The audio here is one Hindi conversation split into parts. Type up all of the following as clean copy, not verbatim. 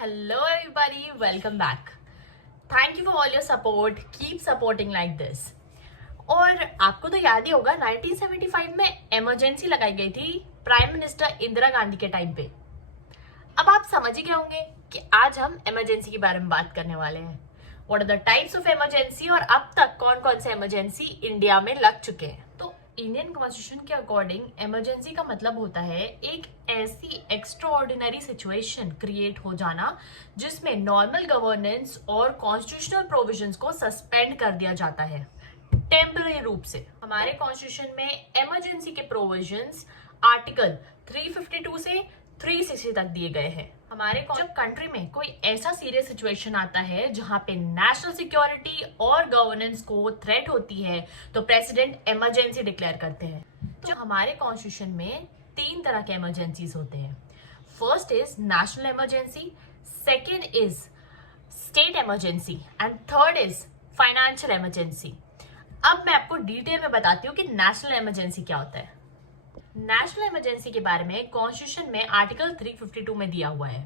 Hello everybody, welcome back. Thank you for all your support. Keep supporting like this. और आपको तो याद ही होगा 1975 में इमरजेंसी लगाई गई थी प्राइम मिनिस्टर इंदिरा गांधी के टाइम पे। अब आप समझ ही गए होंगे कि आज हम इमरजेंसी के बारे में बात करने वाले हैं। What are the types of emergency और अब तक कौन कौन से इमरजेंसी इंडिया में लग चुके हैं। तो इंडियन कॉन्स्टिट्यूशन के अकॉर्डिंग इमरजेंसी का मतलब होता है एक ऐसी एक्स्ट्राऑर्डिनरी सिचुएशन क्रिएट हो जाना जिसमें नॉर्मल गवर्नेंस और कॉन्स्टिट्यूशनल प्रोविजंस को सस्पेंड कर दिया जाता है टेम्पररी रूप से। हमारे कॉन्स्टिट्यूशन में इमरजेंसी के प्रोविजंस आर्टिकल 352 से 360 तक दिए गए हैं। हमारे जब कंट्री में कोई ऐसा सीरियस सिचुएशन आता है जहां पे नेशनल सिक्योरिटी और गवर्नेंस को थ्रेट होती है तो प्रेसिडेंट इमरजेंसी डिक्लेयर करते हैं। तो हमारे कॉन्स्टिट्यूशन में 3 तरह के इमरजेंसीज होते हैं। First is national emergency, second is state emergency and third is financial emergency. अब मैं आपको डिटेल में बताती हूँ कि नेशनल इमरजेंसी क्या होता है। नेशनल इमरजेंसी के बारे में कॉन्स्टिट्यूशन में आर्टिकल 352 में दिया हुआ है।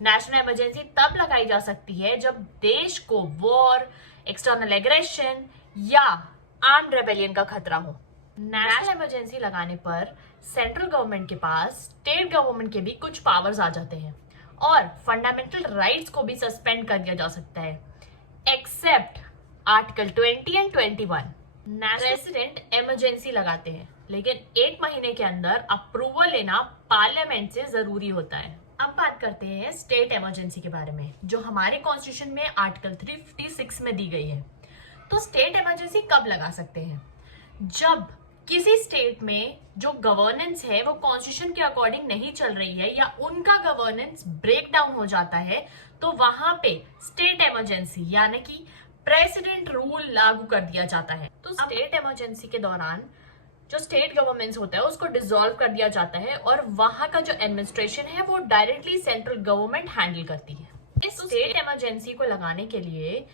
नेशनल इमरजेंसी तब लगाई जा सकती है जब देश को वॉर, एक्सटर्नल एग्रेशन या आर्म्ड रेबेलियन का खतरा हो। नेशनल इमरजेंसी लगाने पर सेंट्रल गवर्नमेंट के पास स्टेट गवर्नमेंट के भी कुछ पावर्स आ जाते हैं और फंडामेंटल राइट्स को भी सस्पेंड कर दिया जा सकता है except article 20 and 21। President emergency लगाते हैं लेकिन 1 महीने के अंदर अप्रूवल लेना पार्लियामेंट से जरूरी होता है। अब बात करते हैं स्टेट इमरजेंसी के बारे में जो हमारे कॉन्स्टिट्यूशन में आर्टिकल 356 में दी गई है। तो स्टेट इमरजेंसी कब लगा सकते हैं? जब किसी स्टेट में जो गवर्नेंस है वो कॉन्स्टिट्यूशन के अकॉर्डिंग नहीं चल रही है या उनका गवर्नेंस ब्रेक डाउन हो जाता है तो वहां पे स्टेट इमरजेंसी यानी कि प्रेसिडेंट रूल लागू कर दिया जाता है। तो स्टेट इमरजेंसी के दौरान जो स्टेट गवर्नमेंट होता है उसको डिसॉल्व कर दिया जाता है और वहां का जो एडमिनिस्ट्रेशन है वो डायरेक्टली सेंट्रल गवर्नमेंट हैंडल करती है। इस स्टेट इमरजेंसी को लगाने के लिए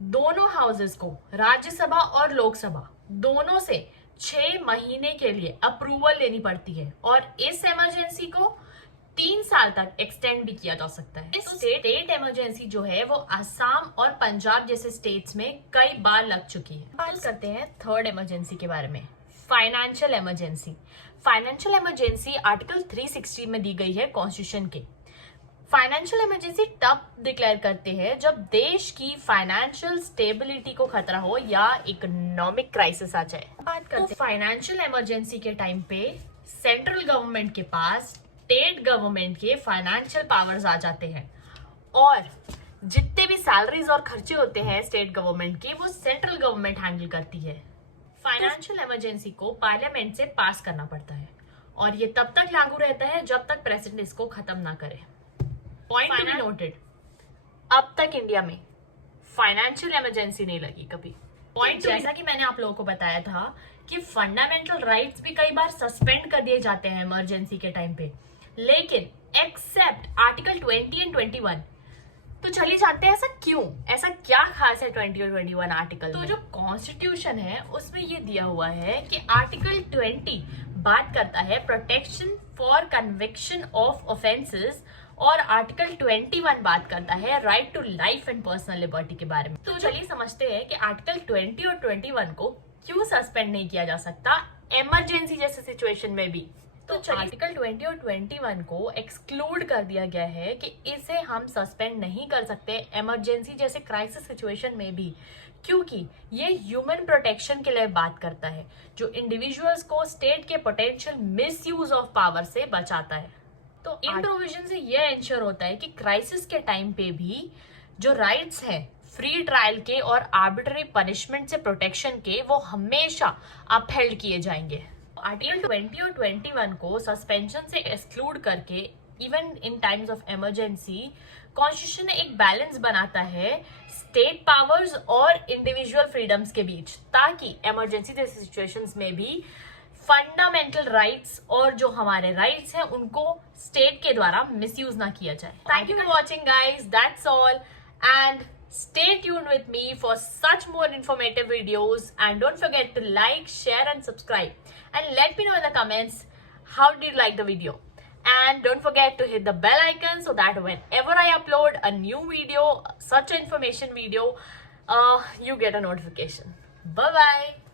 दोनों हाउसेस को, राज्यसभा और लोकसभा दोनों से 6 महीने के लिए अप्रूवल लेनी पड़ती है और इस इमरजेंसी को 3 साल तक एक्सटेंड भी किया जा सकता है। स्टेट इमरजेंसी जो है वो असम और पंजाब जैसे स्टेट्स में कई बार लग चुकी है। बात करते हैं थर्ड इमरजेंसी के बारे में, financial emergency. Financial emergency article 360 में दी गई है कॉन्स्टिट्यूशन के। फाइनेंशियल इमरजेंसी तब डिक्लेयर करते हैं जब देश की फाइनेंशियल स्टेबिलिटी को खतरा हो या इकोनॉमिक क्राइसिस आ जाए। बात करते हैं फाइनेंशियल इमरजेंसी के टाइम पे सेंट्रल गवर्नमेंट के पास स्टेट गवर्नमेंट के फाइनेंशियल पावर्स आ जाते हैं और जितने भी सैलरीज और खर्चे होते हैं स्टेट गवर्नमेंट के वो सेंट्रल गवर्नमेंट हैंडल करती है। फाइनेंशियल इमरजेंसी को पार्लियामेंट से पास करना पड़ता है और ये तब तक लागू रहता है जब तक प्रेसिडेंट इसको खत्म ना करे। पॉइंट टू बी नोटेड, अब तक इंडिया में फाइनेंशियल इमरजेंसी नहीं लगी कभी। पॉइंट जैसा कि मैंने आप लोगों को बताया था कि फंडामेंटल राइट्स भी कई बार सस्पेंड कर दिए जाते हैं इमरजेंसी के टाइम पे, लेकिन एक्सेप्ट आर्टिकल 20 एंड 21। तो चलिए जानते हैं ऐसा क्यों, ऐसा क्या खास है 20 और 21 आर्टिकल। तो जो कॉन्स्टिट्यूशन है उसमें ये दिया हुआ है कि आर्टिकल 20 बात करता है protection for conviction of offences और आर्टिकल 21 बात करता है right to life and personal liberty के बारे में। तो चलिए समझते हैं कि आर्टिकल 20 और 21 को क्यों सस्पेंड नहीं किया जा सकता इमरजेंसी जैसे सिचुएशन में भी। तो आर्टिकल 20 और 21 को एक्सक्लूड कर दिया गया है कि इसे हम सस्पेंड नहीं कर सकते इमरजेंसी जैसे क्राइसिस सिचुएशन में भी, क्योंकि ये ह्यूमन प्रोटेक्शन के लिए बात करता है जो इंडिविजुअल्स को स्टेट के पोटेंशियल मिसयूज ऑफ पावर से बचाता है। तो इन प्रोविजन से ये इंश्योर होता है कि क्राइसिस के टाइम पे भी जो राइट्स हैं फ्री ट्रायल के और आर्बिट्ररी पनिशमेंट से प्रोटेक्शन के वो हमेशा अपहेल्ड किए जाएंगे। आर्टिकल 20 और 21 को सस्पेंशन से एक्सक्लूड करके even in times of emergency constitution एक बैलेंस बनाता है स्टेट पावर्स और इंडिविजुअल फ्रीडम्स के बीच, ताकि इमरजेंसी जैसी सिचुएशंस में भी फंडामेंटल राइट्स और जो हमारे राइट्स हैं उनको स्टेट के द्वारा मिसयूज ना किया जाए। Thank you for watching guys, that's all and stay tuned with me for such more informative videos and don't forget to like, share and subscribe and let me know in the comments how did you like the video and don't forget to hit the bell icon so that whenever I upload a new video, such an information video, you get a notification. Bye bye.